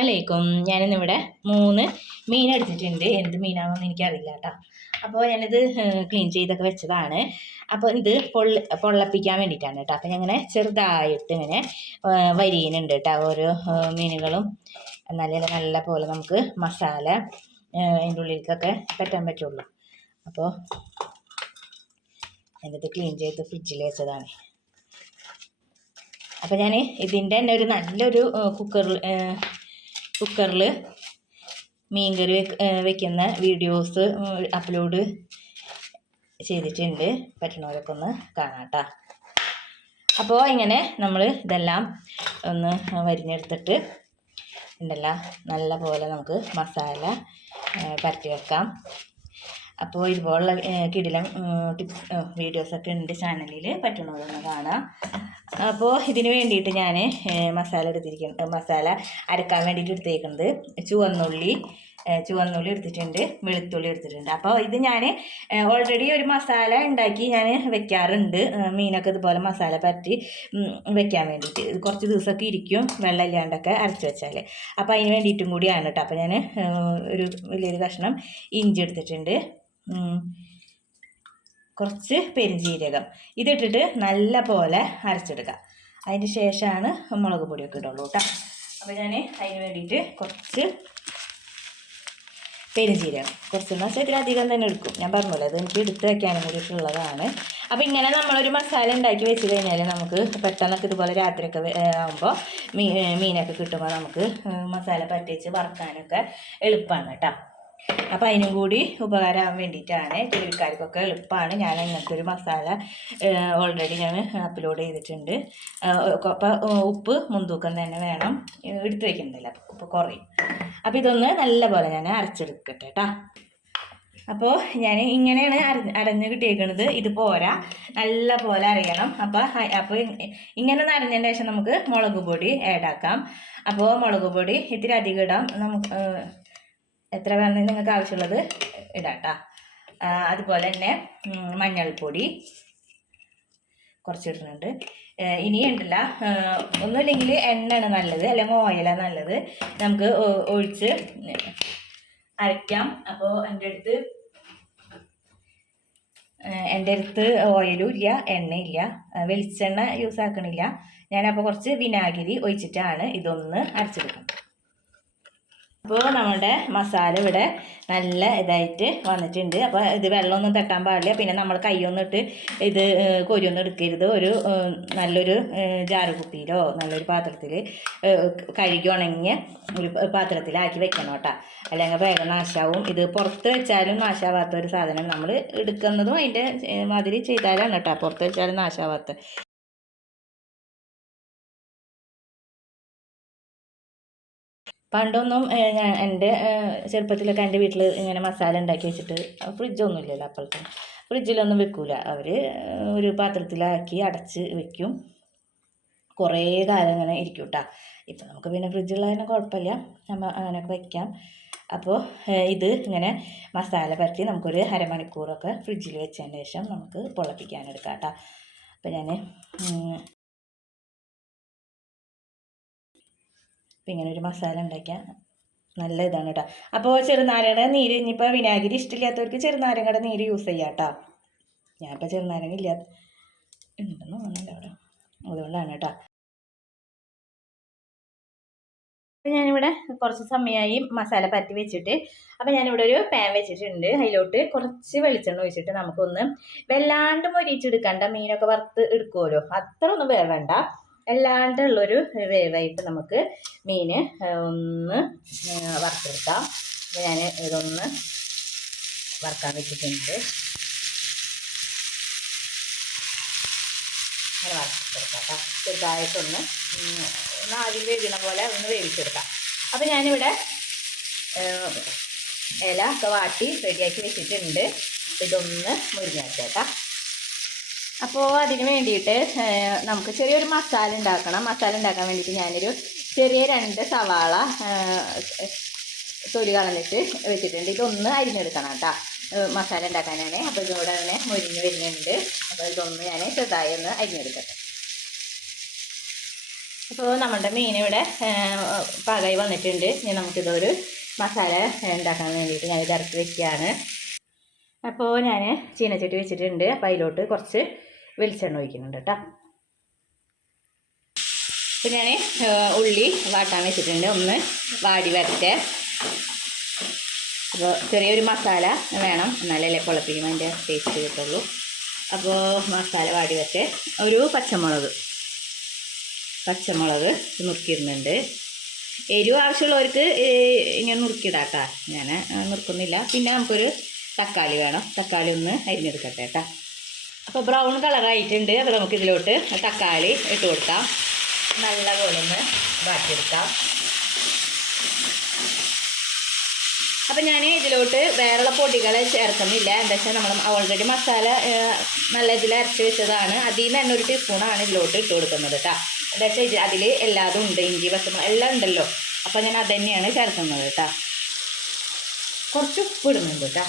അലൈക്കും ഞാനിന്നിവിടെ മൂന്ന് മീൻ എടുത്തിട്ടുണ്ട് എന്ത് മീനാണെന്ന് എനിക്കറിയില്ല കേട്ടോ. അപ്പോൾ ഞാനിത് ക്ലീൻ ചെയ്തൊക്കെ വെച്ചതാണ്. അപ്പോൾ ഇത് പൊള്ളി പൊള്ളപ്പിക്കാൻ വേണ്ടിയിട്ടാണ് കേട്ടോ. അപ്പോൾ ഞാൻ ഇങ്ങനെ ചെറുതായിട്ട് ഇങ്ങനെ വരിയുന്നുണ്ട് കേട്ടോ ഓരോ മീനുകളും. നല്ല നല്ല പോലെ നമുക്ക് മസാല അതിന്റെ ഉള്ളിലേക്കൊക്കെ പറ്റാൻ പറ്റുള്ളൂ. അപ്പോൾ എന്നിട്ട് ക്ലീൻ ചെയ്ത് ഫ്രിഡ്ജിൽ വെച്ചതാണ്. അപ്പോൾ ഞാൻ ഇതിന്റെ തന്നെ ഒരു നല്ലൊരു കുക്കറിൽ കുക്കറിൽ മീൻകറി വെക്ക് വെക്കുന്ന വീഡിയോസ് അപ്ലോഡ് ചെയ്തിട്ടുണ്ട്. പറ്റുന്നവരൊക്കെ ഒന്ന് കാണാം കേട്ടോ അപ്പോൾ ഇങ്ങനെ നമ്മൾ ഇതെല്ലാം ഒന്ന് വരിഞ്ഞെടുത്തിട്ട് ഉണ്ടല്ല നല്ല പോലെ നമുക്ക് മസാല പരത്തി വെക്കാം. അപ്പോൾ ഇതുപോലുള്ള കിടിലം ടിപ്സ് വീഡിയോസൊക്കെ ഉണ്ട് ചാനലിൽ പറ്റുന്നതൊന്ന് കാണാം. അപ്പോൾ ഇതിന് വേണ്ടിയിട്ട് ഞാൻ മസാല എടുത്തിരിക്കുന്നത് മസാല അരക്കാൻ വേണ്ടിയിട്ട് എടുത്തേക്കുന്നത് ചുവന്നുള്ളി ചുവന്നുള്ളി എടുത്തിട്ടുണ്ട് വെളുത്തുള്ളി എടുത്തിട്ടുണ്ട്. അപ്പോൾ ഇത് ഞാൻ ഓൾറെഡി ഒരു മസാല ഉണ്ടാക്കി ഞാൻ വെക്കാറുണ്ട്. മീനൊക്കെ ഇതുപോലെ മസാല പറ്റി വെക്കാൻ വേണ്ടിയിട്ട്. കുറച്ച് ദിവസമൊക്കെ ഇരിക്കും വെള്ളം ഇല്ലാണ്ടൊക്കെ അരച്ച് വെച്ചാൽ അപ്പോൾ അതിന് വേണ്ടിയിട്ടും കൂടിയാണ് കേട്ടോ അപ്പോൾ ഞാൻ ഒരു വലിയൊരു കഷ്ണം ഇഞ്ചി എടുത്തിട്ടുണ്ട്. കുറച്ച് പെരുംജീരകം ഇതിട്ടിട്ട് നല്ല പോലെ അരച്ചെടുക്കുക അതിന് ശേഷമാണ് മുളക് പൊടിയൊക്കെ ഇടുള്ളൂ കേട്ടോ അപ്പോൾ ഞാൻ അതിന് വേണ്ടിയിട്ട് കുറച്ച് പെരുംജീരകം കുറച്ചെന്ന് വെച്ചാൽ ഇതിലധികം തന്നെ എടുക്കും. ഞാൻ പറഞ്ഞല്ലോ അത് എനിക്ക് എടുത്ത് വയ്ക്കാനും കൂടിയിട്ടുള്ളതാണ് അപ്പോൾ ഇങ്ങനെ നമ്മളൊരു മസാല ഉണ്ടാക്കി വെച്ച് കഴിഞ്ഞാൽ നമുക്ക് പെട്ടെന്നൊക്കെ ഇതുപോലെ രാത്രിയൊക്കെ ആകുമ്പോൾ മീ മീനൊക്കെ കിട്ടുമ്പോൾ നമുക്ക് മസാല പറ്റിച്ച് വറുക്കാനൊക്കെ എളുപ്പമാണ് കേട്ടോ അപ്പോൾ അതിനും കൂടി ഉപകാരമാകാൻ വേണ്ടിയിട്ടാണ് ജോലിക്കാർക്കൊക്കെ എളുപ്പമാണ്. ഞാൻ അങ്ങനത്തെ ഒരു മസാല ഓൾറെഡി ഞാൻ അപ്ലോഡ് ചെയ്തിട്ടുണ്ട്. അപ്പോൾ ഉപ്പ് മുൻതൂക്കം തന്നെ വേണം. എടുത്തു വയ്ക്കുന്നില്ല ഉപ്പ് കുറയും. അപ്പോൾ ഇതൊന്ന് നല്ല പോലെ ഞാൻ അരച്ചെടുക്കട്ടെ കേട്ടോ അപ്പോൾ ഞാൻ ഇങ്ങനെയാണ് അര അരഞ്ഞ് കിട്ടിയേക്കുന്നത് ഇത് പോരാ. നല്ല പോലെ അറിയണം അപ്പോൾ അപ്പോൾ ഇങ്ങനെ അരഞ്ഞതിന് ശേഷം നമുക്ക് മുളക് പൊടി ആഡാക്കാം അപ്പോൾ മുളക് പൊടി ഇത്തിരി അധികം ഇടാം. നമുക്ക് എത്ര വേണമെന്ന് നിങ്ങൾക്ക് ആവശ്യമുള്ളത്? ഇടാം അതുപോലെ തന്നെ മഞ്ഞൾപ്പൊടി കുറച്ച് ഇടുന്നുണ്ട് ഏഹ് ഇനി ഉണ്ടല്ല ഒന്നുമില്ലെങ്കിൽ എണ്ണയാണ് നല്ലത് അല്ലെങ്കിൽ ഓയിലാണ് നല്ലത്. നമുക്ക് ഒഴിച്ച് അരയ്ക്കാം. അപ്പോൾ എന്റെ അടുത്ത് എന്റെ അടുത്ത് ഓയിലും ഇല്ല എണ്ണയില്ല വെളിച്ചെണ്ണ യൂസ് ആക്കണില്ല ഞാനപ്പോൾ കുറച്ച് വിനാഗിരി ഒഴിച്ചിട്ടാണ് ഇതൊന്ന് അരച്ചെടുക്കുന്നത്. അപ്പോൾ നമ്മുടെ മസാല ഇവിടെ നല്ല ഇതായിട്ട് വന്നിട്ടുണ്ട്. അപ്പോൾ ഇത് വെള്ളമൊന്നും തട്ടാൻ പാടില്ല. പിന്നെ നമ്മൾ കൈയൊന്നിട്ട് ഇത് കൊരിയൊന്നും എടുക്കരുത്. ഒരു നല്ലൊരു ജാറുകുപ്പിയിലോ ജാറ് കുപ്പിയിലോ നല്ലൊരു പാത്രത്തിൽ കഴുകി ഉണങ്ങിയ ഒരു പാത്രത്തിലാക്കി വെക്കണം കേട്ടോ. അല്ലെങ്കിൽ വേഗം നാശാവും. ഇത് പുറത്ത് വെച്ചാലും നാശാവാത്ത ഒരു സാധനം നമ്മൾ എടുക്കുന്നതും അതിന്റെ മാതിരി ചെയ്താലാണ് കേട്ടോ. പുറത്ത് വെച്ചാലും നാശാവാത്ത. പണ്ടൊന്നും ഞാൻ എന്റെ ചെറുപ്പത്തിലൊക്കെ എന്റെ വീട്ടിൽ ഇങ്ങനെ മസാല ഉണ്ടാക്കി വെച്ചിട്ട് ഫ്രിഡ്ജൊന്നും ഇല്ലല്ലോ അപ്പോഴത്തെ ഫ്രിഡ്ജിലൊന്നും വെക്കൂല. അവർ ഒരു പാത്രത്തിലാക്കി അടച്ച് വെക്കും. കുറേ കാലം ഇങ്ങനെ ഇരിക്കും കേട്ടോ ഇപ്പം നമുക്ക് പിന്നെ ഫ്രിഡ്ജുള്ളതിന് കുഴപ്പമില്ല. നമ്മൾ അങ്ങനെയൊക്കെ വെക്കാം. അപ്പോൾ ഇത് ഇങ്ങനെ മസാല പരത്തി നമുക്കൊരു അരമണിക്കൂറൊക്കെ ഫ്രിഡ്ജിൽ വെച്ചതിന് ശേഷം നമുക്ക് പൊളപ്പിക്കാനെടുക്കാം കേട്ടോ അപ്പോൾ ഞാൻ അപ്പം ഇങ്ങനെ ഒരു മസാല ഉണ്ടാക്കിയാൽ നല്ല ഇതാണ് കേട്ടോ അപ്പോൾ ചെറുനാരങ്ങയുടെ നീര് ഇനിയിപ്പോൾ വിനാഗിരി ഇഷ്ടമില്ലാത്തവർക്ക് ചെറുനാരങ്ങയുടെ നീര് യൂസ് ചെയ്യാം കേട്ടോ ഞാനിപ്പോൾ ചെറുനാരങ്ങ ഇല്ല. ഉണ്ടെന്ന് തോന്നുന്നില്ല അവിടെ. അതുകൊണ്ടാണ് കേട്ടോ അപ്പം ഞാനിവിടെ കുറച്ച് സമയമായി മസാല പറ്റി വെച്ചിട്ട്. അപ്പം ഞാനിവിടെ ഒരു പാൻ വെച്ചിട്ടുണ്ട്. അതിലോട്ട് കുറച്ച് വെളിച്ചെണ്ണ ഒഴിച്ചിട്ട് നമുക്കൊന്ന് വല്ലാണ്ട് മൊരിച്ചെടുക്കണ്ട മീനൊക്കെ വറുത്ത് എടുക്കുമല്ലോ അത്ര ഒന്നും വേവണ്ട. അല്ലാണ്ടുള്ളൊരു വേവായിട്ട് നമുക്ക് മീൻ ഒന്ന് വറുത്തെടുക്കാം. ഞാൻ ഇതൊന്ന് വറുക്കാൻ വെച്ചിട്ടുണ്ട്. അങ്ങനെ വറുത്തെടുക്കാം കേട്ടോ. ചെറുതായിട്ടൊന്ന് ഒന്ന് ആവിൽ വേവിക്കണ പോലെ ഒന്ന് വേവിച്ചെടുക്കാം. അപ്പോൾ ഞാനിവിടെ ഇല ഒക്കെ വാട്ടി റെഡിയാക്കി വെച്ചിട്ടുണ്ട്. ഇതൊന്ന് മുരിഞ്ഞേക്കാം അപ്പോൾ അതിന് വേണ്ടിയിട്ട് നമുക്ക് ചെറിയൊരു മസാല ഉണ്ടാക്കണം. മസാല ഉണ്ടാക്കാൻ വേണ്ടിയിട്ട് ഞാനൊരു ചെറിയ രണ്ട് സവാള തൊലി കളഞ്ഞിട്ട് വെച്ചിട്ടുണ്ട്. ഇതൊന്ന് അരിഞ്ഞെടുക്കണം കേട്ടോ. മസാല ഉണ്ടാക്കാനാണ്. അപ്പോൾ ഇതോടെ തന്നെ മുരിഞ്ഞ് വരുന്നുണ്ട്. അപ്പോൾ ഇതൊന്ന് ഞാൻ ചെറുതായി ഒന്ന് അരിഞ്ഞെടുക്കട്ടെ. അപ്പോൾ നമ്മുടെ മീൻ ഇവിടെ പാകമായി വന്നിട്ടുണ്ട്. ഇനി നമുക്കിതൊരു മസാല ഉണ്ടാക്കാൻ വേണ്ടിയിട്ട് ഞാൻ ഇറക്കി വെക്കുകയാണ്. അപ്പോൾ ഞാൻ ചീനച്ചട്ടി വെച്ചിട്ടുണ്ട്. അപ്പോൾ അതിലോട്ട് കുറച്ച് വെളിച്ചെണ്ണ ഒഴിക്കുന്നുണ്ട് കേട്ടോ. അപ്പോൾ ഞാൻ ഉള്ളി വാട്ടാൻ വെച്ചിട്ടുണ്ട്. ഒന്ന് വാടി വരട്ടെ. അപ്പോൾ ചെറിയൊരു മസാല വേണം. എന്നാലല്ലേ കുളപ്പിക്കുമ്പോൾ അതിന്റെ ടേസ്റ്റ് കിട്ടുള്ളൂ. അപ്പോൾ മസാല വാടി വെച്ച് ഒരു പച്ചമുളക്. പച്ചമുളക് നുറുക്കിയിരുന്നുണ്ട് എരിവ് ആവശ്യമുള്ളവർക്ക് ഇങ്ങനെ നുറുക്കിയിടാട്ടാ. ഞാൻ നുറുക്കുന്നില്ല. പിന്നെ നമുക്കൊരു തക്കാളി വേണം. തക്കാളി ഒന്ന് അരിഞ്ഞെടുക്കട്ടെ കേട്ടോ. അപ്പോൾ ബ്രൗൺ കളറായിട്ടുണ്ട് അപ്പോൾ നമുക്ക് ഇതിലോട്ട് തക്കാളി ഇട്ട് കൊടുക്കാം. നല്ല പോലെ ഒന്ന് വാട്ടിയെടുക്കാം. അപ്പം ഞാൻ ഇതിലോട്ട് വേറെയുള്ള പൊടികൾ ചേർക്കുന്നില്ല. എന്താ വെച്ചാൽ നമ്മൾ ഓൾറെഡി മസാല നല്ല ഇതിൽ അരച്ച് വെച്ചതാണ്. അതിൽ നിന്ന് തന്നെ ഒരു ടീസ്പൂണാണ് ഇതിലോട്ട് ഇട്ട് കൊടുക്കുന്നത് കേട്ടോ എന്താ വെച്ചാൽ അതിൽ എല്ലാതും ഉണ്ട്. ഇഞ്ചി പച്ചമുളക് എല്ലാം ഉണ്ടല്ലോ. അപ്പോൾ ഞാൻ അത് തന്നെയാണ് ചേർക്കുന്നത് കേട്ടോ കുറച്ച് ഉപ്പ് ഇടുന്നുണ്ട് കേട്ടോ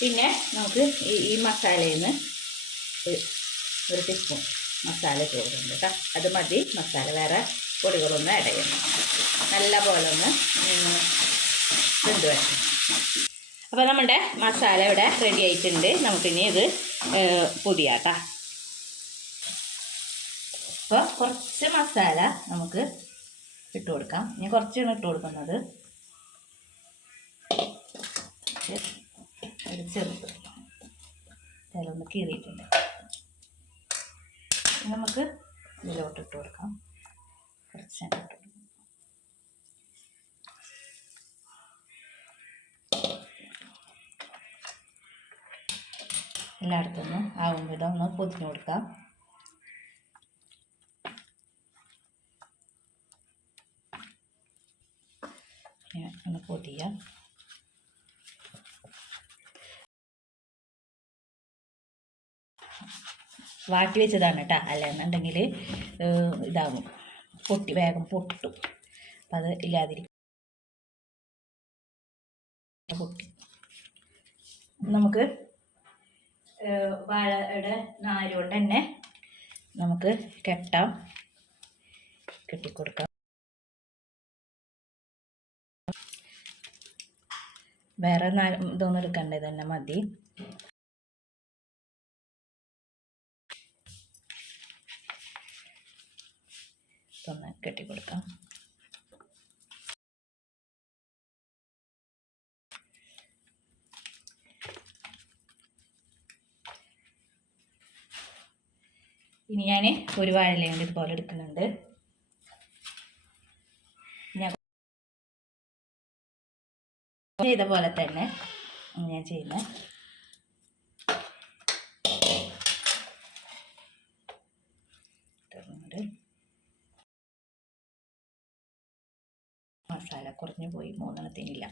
പിന്നെ നമുക്ക് ഈ മസാലയിൽ നിന്ന് ഒരു ടീസ്പൂൺ മസാല ഇട്ട് കൊടുക്കുന്നുണ്ട് കേട്ടോ അത് മതി. മസാല വേറെ പൊടികളൊന്നും ആഡ് ചെയ്യണം നല്ല പോലെ ഒന്ന് വെന്ത് വരണം. അപ്പോൾ നമ്മുടെ മസാല ഇവിടെ റെഡി ആയിട്ടുണ്ട്. നമുക്കിനി ഇത് പൊതിയാട്ടാ അപ്പോൾ കുറച്ച് മസാല നമുക്ക് ഇട്ട് കൊടുക്കാം. ഇനി കുറച്ചാണ് ഇട്ട് കൊടുക്കുന്നത്. ഒരു ചെറുത്. ചിലൊന്ന് കീറിയിട്ടുണ്ട്. നമുക്ക് ഇതിലോട്ട് ഇട്ട് കൊടുക്കാം. കുറച്ച് എല്ലായിടത്തും ഒന്ന് ആവും വിധം ഒന്ന് പൊതിഞ്ഞു കൊടുക്കാം. ഒന്ന് പൊതിയാം. വാട്ടി വെച്ചതാണ് കേട്ടോ അല്ലെന്നുണ്ടെങ്കിൽ ഇതാകും പൊട്ടി വേഗം പൊട്ടും. അപ്പം അത് ഇല്ലാതിരിക്കും പൊട്ടി. നമുക്ക് വാഴയുടെ നാര് കൊണ്ട് തന്നെ നമുക്ക് കെട്ടാം. കെട്ടിക്കൊടുക്കാം. വേറെ ഇതൊന്നും എടുക്കണ്ടേ തന്നെ മതി. ഒന്ന് കെട്ടിക്കൊടുക്കാം. ഇനി ഞാൻ ഒരു വാഴയിലേണ്ട് ഇതുപോലെ എടുക്കുന്നുണ്ട്. ചെയ്ത പോലെ തന്നെ ഞാൻ ചെയ്യുന്നത്. മസാല കുറഞ്ഞു പോയി മൂന്നെണ്ണത്തിനില്ല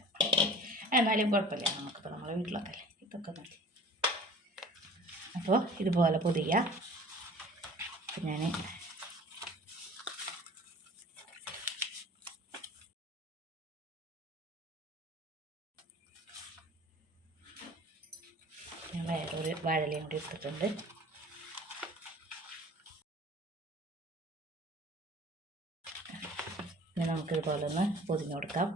എന്നാലും കുഴപ്പമില്ല. നമുക്കിപ്പോൾ നമ്മളെ വീട്ടിലൊക്കെ ഇതൊക്കെ മതി. അപ്പോൾ ഇതുപോലെ പൊതിയ. ഞാൻ ഞാൻ വേറൊരു വാഴലയും കൂടി എടുത്തിട്ടുണ്ട് ഇനി നമുക്കിതുപോലെ ഒന്ന് പൊതിഞ്ഞു കൊടുക്കാം.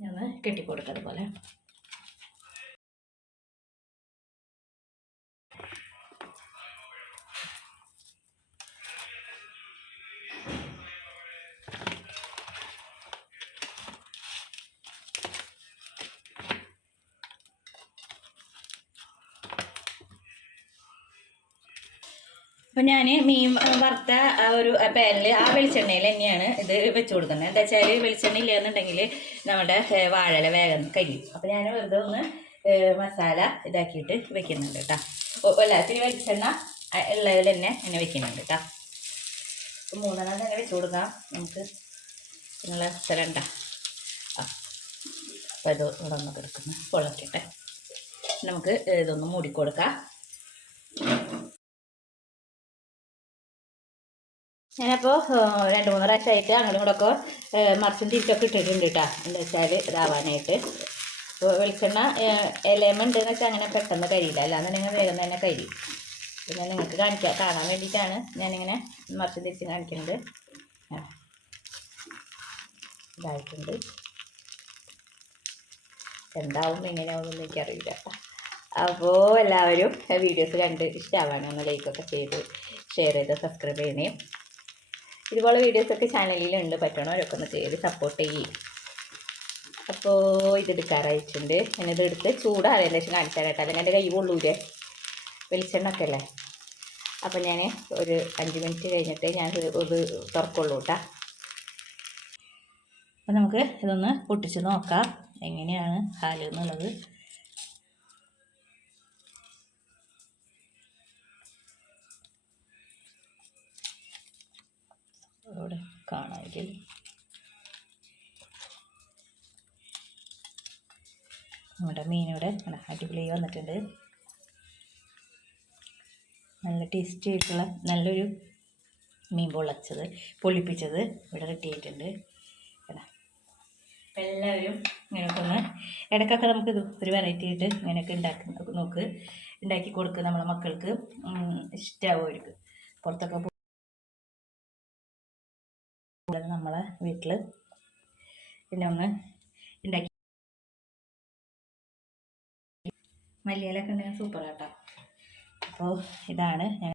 ഞാൻ കെട്ടിക്കൊടുക്കാം അതുപോലെ അപ്പം ഞാൻ മീൻ വറുത്ത ഒരു പാനിൽ ആ വെളിച്ചെണ്ണയിൽ തന്നെയാണ് ഇത് വെച്ച് കൊടുക്കുന്നത്. എന്താ വെച്ചാൽ വെളിച്ചെണ്ണ ഇല്ലാന്നുണ്ടെങ്കിൽ നമ്മുടെ വാഴല വേഗം കരിയും. അപ്പം ഞാൻ വെറുതെ ഒന്ന് മസാല ഇതാക്കിയിട്ട് വെക്കുന്നുണ്ട് കേട്ടോ അല്ല ഇത്തിരി വെളിച്ചെണ്ണ ഉള്ളതിൽ തന്നെ എന്നെ വെക്കുന്നുണ്ട് കേട്ടോ മൂന്നെണ്ണം തന്നെ വെച്ച് കൊടുക്കാം. നമുക്ക് നിങ്ങളെ സ്ഥലം ഉണ്ടോ ആ അപ്പോൾ ഇത് ഇവിടെ ഒന്ന് കിടക്കുന്നു. പൊളക്കട്ടെ നമുക്ക് ഇതൊന്ന് മൂടിക്കൊടുക്കാം. ഞാനപ്പോൾ രണ്ട് മൂന്ന് പ്രാവശ്യമായിട്ട് അങ്ങോട്ടും ഇങ്ങോട്ടൊക്കെ മറിച്ചും തിരിച്ചൊക്കെ ഇട്ടിട്ടുണ്ട് കേട്ടോ എന്താ വെച്ചാൽ ഇതാവാനായിട്ട്. അപ്പോൾ വെളിച്ചെണ്ണ ഇലയമുണ്ട് എന്ന് വെച്ചാൽ അങ്ങനെ പെട്ടെന്ന് കഴിയില്ല അല്ലാന്നുണ്ടെങ്കിൽ വേഗം തന്നെ കഴിയും പിന്നെ നിങ്ങൾക്ക് കാണിക്കാം കാണാൻ വേണ്ടിയിട്ടാണ് ഞാനിങ്ങനെ മറിച്ച് തിരിച്ച് കാണിക്കുന്നത്. ഇതായിട്ടുണ്ട്. എന്താവും എങ്ങനെയാവും എനിക്കറിയില്ല. അപ്പോൾ എല്ലാവരും വീഡിയോസ് കണ്ട് ഇഷ്ടമാവാണ് ഒന്ന് ലൈക്കൊക്കെ ചെയ്ത് ഷെയർ ചെയ്ത് സബ്സ്ക്രൈബ് ചെയ്യണേ. ഇതുപോലെ വീഡിയോസൊക്കെ ചാനലിലുണ്ട് പറ്റണവരൊക്കെ ഒന്ന് ചെയ്ത് സപ്പോർട്ട് ചെയ്യും. അപ്പോൾ ഇതെടുക്കാറായിട്ടുണ്ട്. ഞാനിത് എടുത്ത് ചൂടാറിയതിന് ശേഷം കാണിച്ചു തരാം കേട്ടോ. അതിന് എന്റെ കൈ കൊള്ളൂലേ വെളിച്ചെണ്ണ ഒക്കെ അല്ലേ അപ്പം ഞാൻ ഒരു അഞ്ച് മിനിറ്റ് കഴിഞ്ഞിട്ട് ഞാൻ ഇത് തുറക്കുള്ളൂ കേട്ടോ അപ്പം നമുക്ക് ഇതൊന്ന് പൊട്ടിച്ച് നോക്കാം. എങ്ങനെയാണ് ഹാൽ എന്നുള്ളത്. അവിടെ കാണാമെങ്കിൽ. നമ്മുടെ മീനിവിടെ നല്ല അടിപൊളി വന്നിട്ടുണ്ട്. നല്ല ടേസ്റ്റി ആയിട്ടുള്ള നല്ലൊരു മീൻ പൊള്ളച്ചത് പൊള്ളിപ്പിച്ചത് ഇവിടെ കണ്ടോ? അപ്പം എല്ലാവരും ഇങ്ങനെയൊക്കെ ഒന്ന് ഇടയ്ക്കൊക്കെ നമുക്ക് ഇത് ഒരു വെറൈറ്റി ആയിട്ട് ഇങ്ങനെയൊക്കെ ഉണ്ടാക്കി നോക്ക് ഉണ്ടാക്കി കൊടുക്കുക നമ്മളെ മക്കൾക്ക്. ഇഷ്ടമാവും അവർക്ക് പുറത്തൊക്കെ പോ- നമ്മളെ വീട്ടിൽ പിന്നെ ഒന്ന് ഉണ്ടാക്കി മല്ലിയിലൊക്കെ ഉണ്ടെങ്കിൽ സൂപ്പർ കേട്ടോ അപ്പോൾ ഇതാണ് ഞാൻ